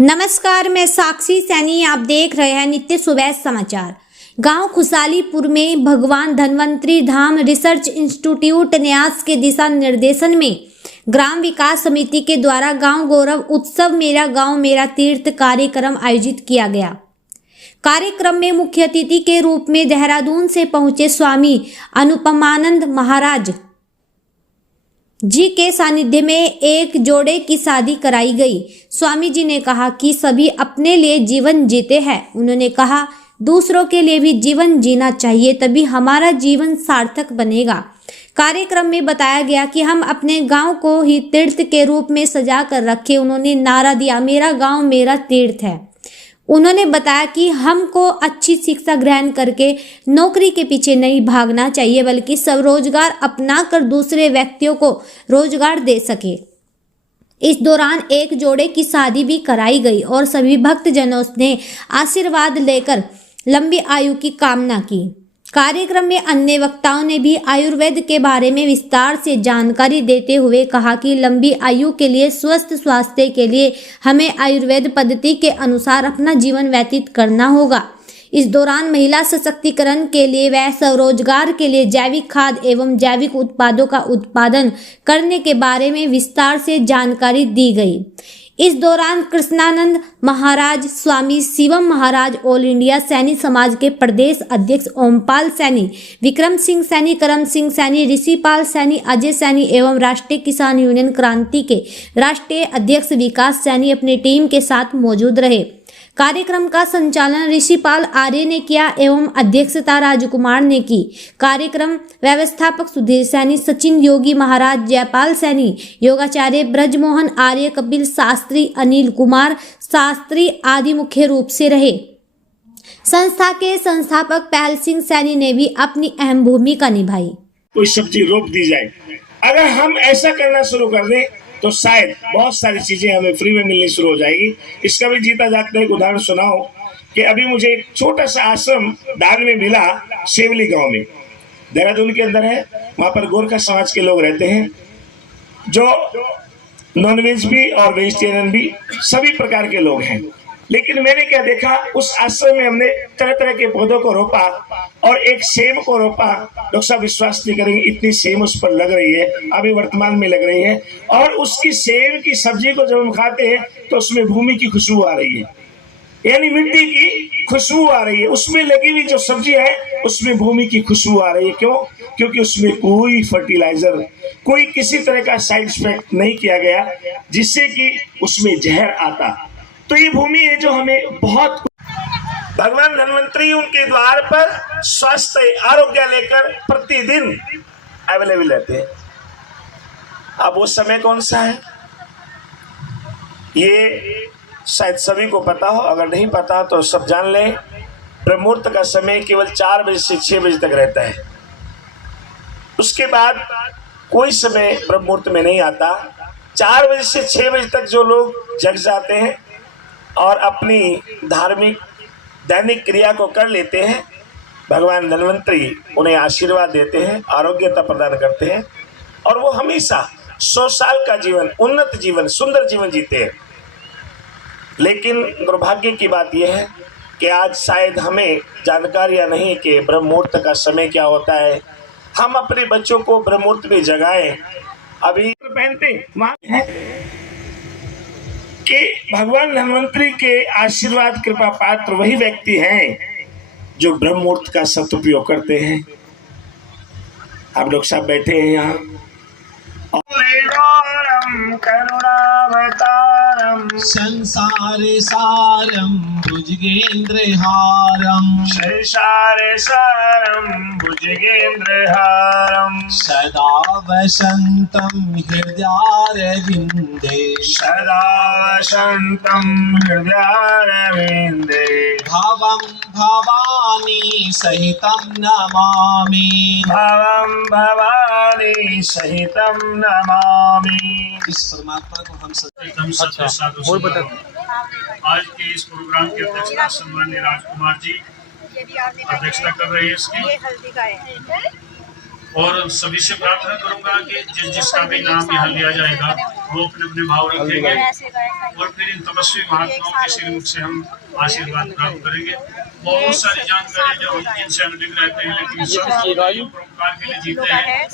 नमस्कार, मैं साक्षी सैनी। आप देख रहे हैं नित्य सुबह समाचार। गांव खुशालीपुर में भगवान धन्वंतरी धाम रिसर्च इंस्टीट्यूट न्यास के दिशा निर्देशन में ग्राम विकास समिति के द्वारा गांव गौरव उत्सव मेरा गांव मेरा तीर्थ कार्यक्रम आयोजित किया गया। कार्यक्रम में मुख्य अतिथि के रूप में देहरादून से पहुंचे स्वामी अनुपमानंद महाराज जी के सानिध्य में एक जोड़े की शादी कराई गई। स्वामी जी ने कहा कि सभी अपने लिए जीवन जीते हैं। उन्होंने कहा दूसरों के लिए भी जीवन जीना चाहिए, तभी हमारा जीवन सार्थक बनेगा। कार्यक्रम में बताया गया कि हम अपने गांव को ही तीर्थ के रूप में सजा कर रखे। उन्होंने नारा दिया, मेरा गांव मेरा तीर्थ है। उन्होंने बताया कि हमको अच्छी शिक्षा ग्रहण करके नौकरी के पीछे नहीं भागना चाहिए, बल्कि स्वरोजगार अपना कर दूसरे व्यक्तियों को रोजगार दे सके। इस दौरान एक जोड़े की शादी भी कराई गई और सभी भक्तजनों ने आशीर्वाद लेकर लंबी आयु की कामना की। कार्यक्रम में अन्य वक्ताओं ने भी आयुर्वेद के बारे में विस्तार से जानकारी देते हुए कहा कि लंबी आयु के लिए, स्वस्थ स्वास्थ्य के लिए हमें आयुर्वेद पद्धति के अनुसार अपना जीवन व्यतीत करना होगा। इस दौरान महिला सशक्तिकरण के लिए व स्वरोजगार के लिए जैविक खाद एवं जैविक उत्पादों का उत्पादन करने के बारे में विस्तार से जानकारी दी गई। इस दौरान कृष्णानंद महाराज, स्वामी शिवम महाराज, ऑल इंडिया सैनी समाज के प्रदेश अध्यक्ष ओमपाल सैनी, विक्रम सिंह सैनी, करम सिंह सैनी, ऋषिपाल सैनी, अजय सैनी एवं राष्ट्रीय किसान यूनियन क्रांति के राष्ट्रीय अध्यक्ष विकास सैनी अपनी टीम के साथ मौजूद रहे। कार्यक्रम का संचालन ऋषिपाल आर्य ने किया एवं अध्यक्षता राजकुमार ने की। कार्यक्रम व्यवस्थापक सुधीर सैनी, सचिन योगी महाराज, जयपाल सैनी, योगाचार्य ब्रजमोहन आर्य, कपिल शास्त्री, अनिल कुमार शास्त्री आदि मुख्य रूप से रहे। संस्था के संस्थापक पहल सिंह सैनी ने भी अपनी अहम भूमिका निभाई। कोई सब्जी रोक दी जाए, अगर हम ऐसा करना शुरू कर दें तो शायद बहुत सारी चीजें हमें फ्री में मिलनी शुरू हो जाएगी। इसका भी जीता जागता एक उदाहरण सुनाओ कि अभी मुझे एक छोटा सा आश्रम दान में मिला सेवली गांव में, देहरादून के अंदर है। वहां पर गोरखा समाज के लोग रहते हैं, जो नॉनवेज भी और वेजिटेरियन भी सभी प्रकार के लोग हैं। लेकिन मैंने क्या देखा, उस आश्रम में हमने तरह तरह के पौधों को रोपा और एक सेब को रोपा। डॉक्टर साहब विश्वास नहीं करेंगे, इतनी सेब उस पर लग रही है, अभी वर्तमान में लग रही है। और उसकी सेब की सब्जी को जब हम खाते हैं तो उसमें भूमि की खुशबू आ रही है, यानी मिट्टी की खुशबू आ रही है। उसमें लगी हुई जो सब्जी है उसमें भूमि की खुशबू आ रही है। क्यों? क्योंकि उसमें कोई फर्टिलाइजर, कोई किसी तरह का साइड इफेक्ट नहीं किया गया जिससे कि उसमें जहर आता। तो ये भूमि है जो हमें बहुत, भगवान धन्वंतरी उनके द्वार पर स्वास्थ्य आरोग्य लेकर प्रतिदिन अवेलेबल रहते हैं। अब वो समय कौन सा है ये शायद सभी को पता हो, अगर नहीं पता तो सब जान लें। ब्रह्ममुहूर्त का समय केवल 4 बजे से 6 बजे तक रहता है। उसके बाद कोई समय ब्रह्ममुहूर्त में नहीं आता। 4 बजे से 6 बजे तक जो लोग जग जाते हैं और अपनी धार्मिक दैनिक क्रिया को कर लेते हैं, भगवान धन्वंतरी उन्हें आशीर्वाद देते हैं, आरोग्यता प्रदान करते हैं और वो हमेशा 100 साल का जीवन, उन्नत जीवन, सुंदर जीवन जीते हैं। लेकिन दुर्भाग्य की बात यह है कि आज शायद हमें जानकारियाँ नहीं कि ब्रह्ममुहूर्त का समय क्या होता है। हम अपने बच्चों को ब्रह्ममुहूर्त में जगाएं। अभी पहनते हैं कि भगवान धन्वंतरी के आशीर्वाद कृपा पात्र वही व्यक्ति हैं जो ब्रह्ममुहूर्त का सदुपयोग करते हैं। आप लोग सब बैठे हैं यहाँ। करुणावतारम संसारे सारम भुजगेन्द्रहारम, संसारे सारम भुजगेन्द्रहारम, सदा वसंतम हृदयारविंदे, सदा वसंतम हृदयारविंदे, भवं भवानी सहितं नमामि, भवं भवानी सहितं नमामि। इस परमात्मा को हम आज के इस प्रोग्राम के अध्यक्षता सम्माननीय राजकुमार जी अध्यक्षता कर रहे हैं इसकी, और सभी से प्रार्थना करूंगा कि जिसका भी नाम यहाँ लिया जाएगा वो अपने अपने भाव रखेंगे और फिर इन तपस्वी महात्माओं के श्रीमुख से हम आशीर्वाद प्राप्त करेंगे। बहुत सारी जानकारी जो हम इनसे अनभिज्ञ रहते हैं, लेकिन सब परोपकार के लिए जीते हैं।